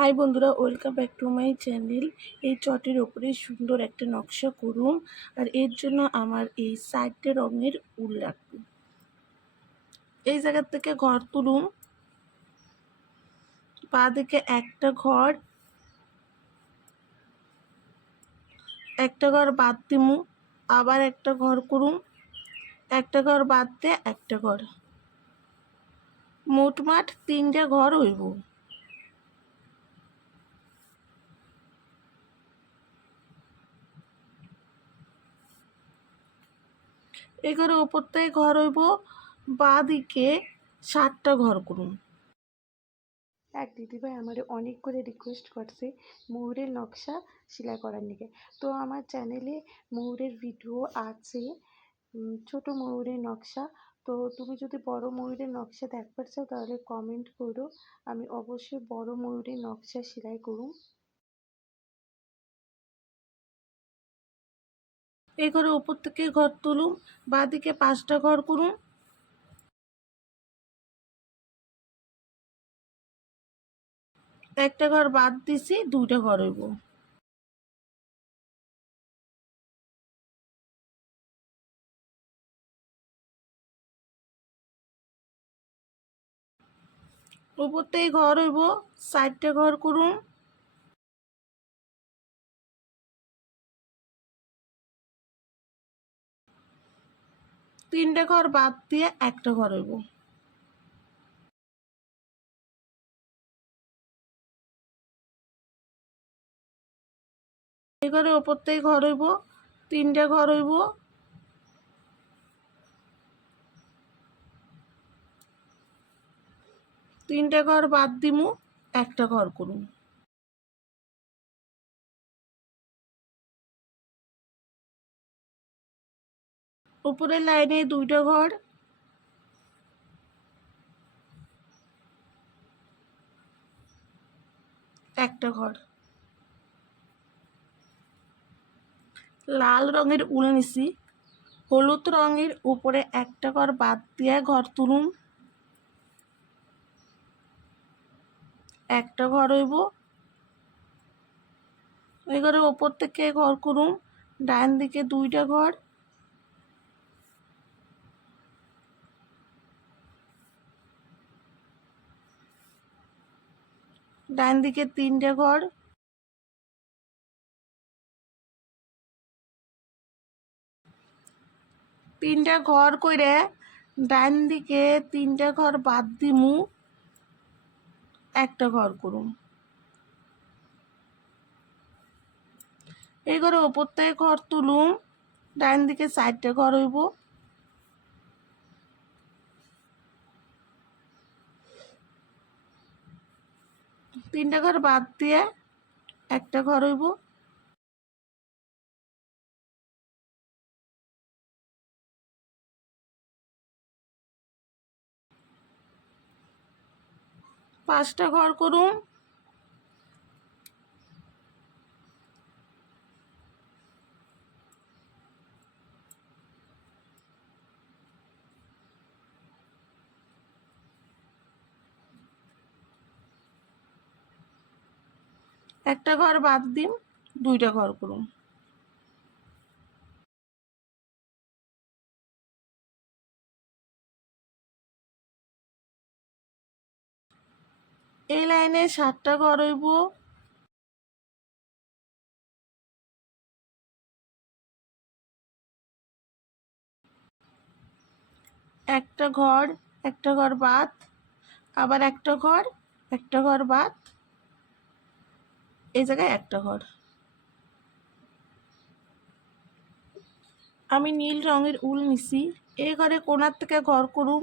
High বন্ধুরা, welcome back to my channel. এই চটের ওপরে সুন্দর একটা নকশা করুন। আর এর জন্য আমার এই 4টে রঙের উল লাগবে। এই জায়গা থেকে ঘর তুলুন, পা দিকে একটা ঘর বাদ দিমু, আবার একটা ঘর করুন, একটা ঘর বাদ দিয়ে একটা ঘর, মোটমাট 3টে ঘর হইব। এই ঘরের ওপর থেকে ঘর হইব, বা দিকে 7টা ঘর করুন। এক দিদিভাই আমার অনেক করে রিকোয়েস্ট করছে ময়ূরের নকশা সেলাই করার নিকে। তো আমার চ্যানেলে ময়ূরের ভিডিও আছে, ছোট ময়ূরের নকশা। তো তুমি যদি বড় ময়ূরের নকশা দেখবার চাও তাহলে কমেন্ট করো, আমি অবশ্যই বড় ময়ূরের নকশা সেলাই করুম। এই ঘরের উপর থেকে ঘর তুলুম, বাঁদিকে 5টা ঘর করুন, একটা ঘর বাদ দিছি, 2টা ঘর হইব। উপর থেকে ঘর হইব, 4টে ঘর করুন, তিনটে ঘর বাদ দিয়ে একটা ঘর হইব। এই ঘরের ওপর থেকে ঘর হইব, 3টে ঘর হইব, তিনটে ঘর বাদ দিমু, একটা ঘর করুন। উপরের লাইনে 2টা ঘর, একটা ঘর। লাল রঙের উল নিছি, হলুদ রঙের উপরে একটা ঘর বাদ দিয়ে ঘর তুলুন, একটা ঘর হইব। এই ঘরের ওপর থেকে ঘর করুন, ডান দিকে 2টা ঘর, ডান দিকে 3টে ঘর, তিনটা ঘর কইরে ডান দিকে 3টে ঘর বাদ দিমু, একটা ঘর করুন। এই ঘরে ওপর থেকে ঘর তুলুম, ডান দিকে 4টে ঘর হইব, তিনটা ঘর বাদ দিয়ে একটা ঘর হইব। পাঁচটা ঘর করুন, একটা ঘর বাদ দিন, 2টা ঘর করুন। এই লাইনে 7টা ঘর হইব, একটা ঘর, একটা ঘর বাদ, আবার একটা ঘর বাদ, এই জায়গায় একটা ঘর। আমি নীল রঙের উল নিছি, এই ঘরে কোণার থেকে ঘর করুম,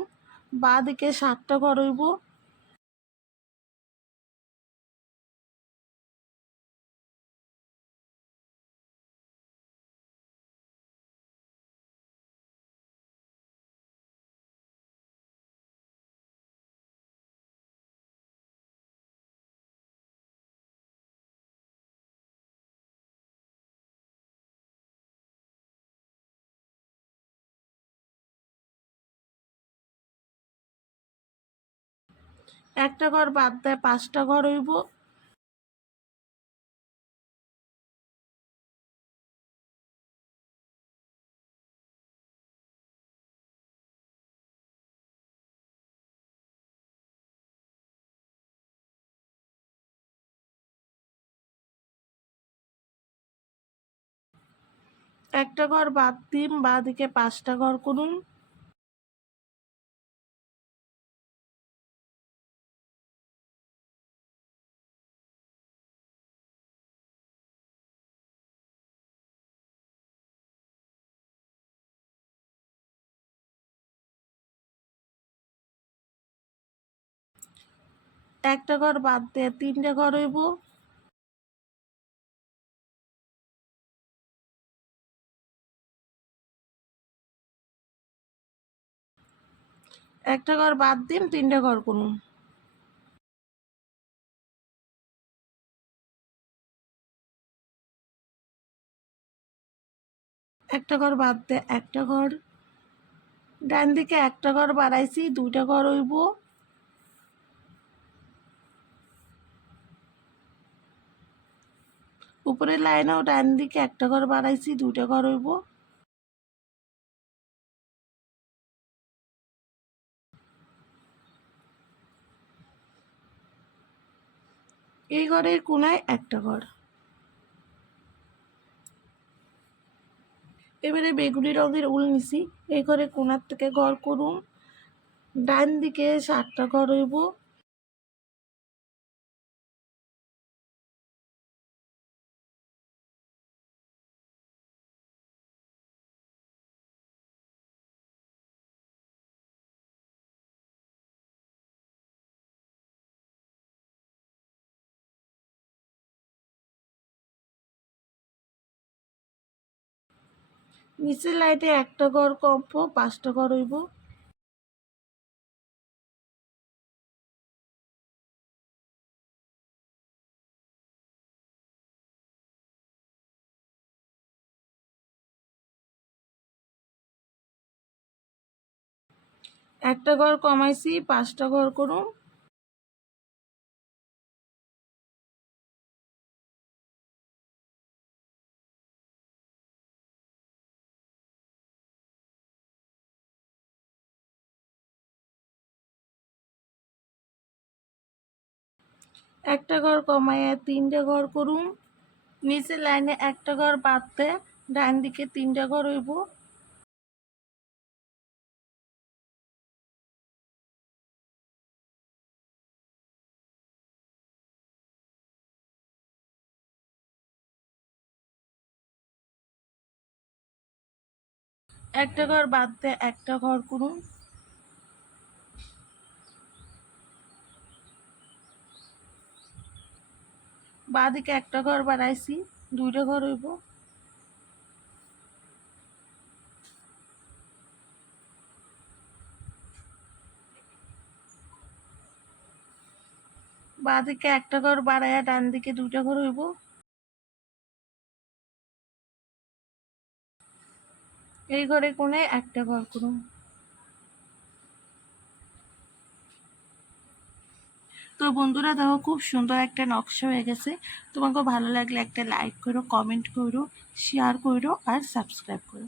বাঁ দিকে 7টা ঘর হইব, একটা ঘর বাদ দেয় 5টা ঘর হইব, একটা ঘর বাদ দিন, বাঁ দিকে 5টা ঘর করুন। একটা ঘর বাদ দিয়ে 3টে ঘর হইব। একটা ঘর বাদ দিন, 3টে ঘর করুন। একটা ঘর বাদ দিয়ে একটা ঘর, ডান দিকে একটা ঘর বাড়াইছি, 2টা ঘর হইব। উপরের লাইনেও ডান দিকে একটা ঘর বাড়াইছি, 2টা ঘর হইব। এই ঘরের কোনায় একটা ঘর। এবারে বেগুনি রঙের উল নিছি, এই ঘরে কোনার থেকে ঘর করুন। ডান দিকে 7টা ঘর হইব। নিচের লাইনে একটা ঘর কমব, 5টা ঘর হইব। একটা ঘর কমাইছি, 5টা ঘর করুন। একটা ঘর কমাইয়া 3টে ঘর করুন। নিচের লাইনে একটা ঘর বাদ দিয়ে ডান দিকে 3টা ঘর হইব। একটা ঘর বাদ দিয়ে একটা ঘর করুন। বাঁ দিকে একটা ঘর বাড়াইছি, 2টা ঘর হইব। বাঁ দিকে একটা ঘর বাড়াইয়া ডান দিকে 2টা ঘর হইব। এই ঘরে কোণে একটা ঘর করুন। তো বন্ধুরা দেখো, খুব সুন্দর একটা নকশা হয়ে গেছে। তোমাকে ভালো লাগলে একটা লাইক করো, কমেন্ট করো, শেয়ার করো আর সাবস্ক্রাইব করো।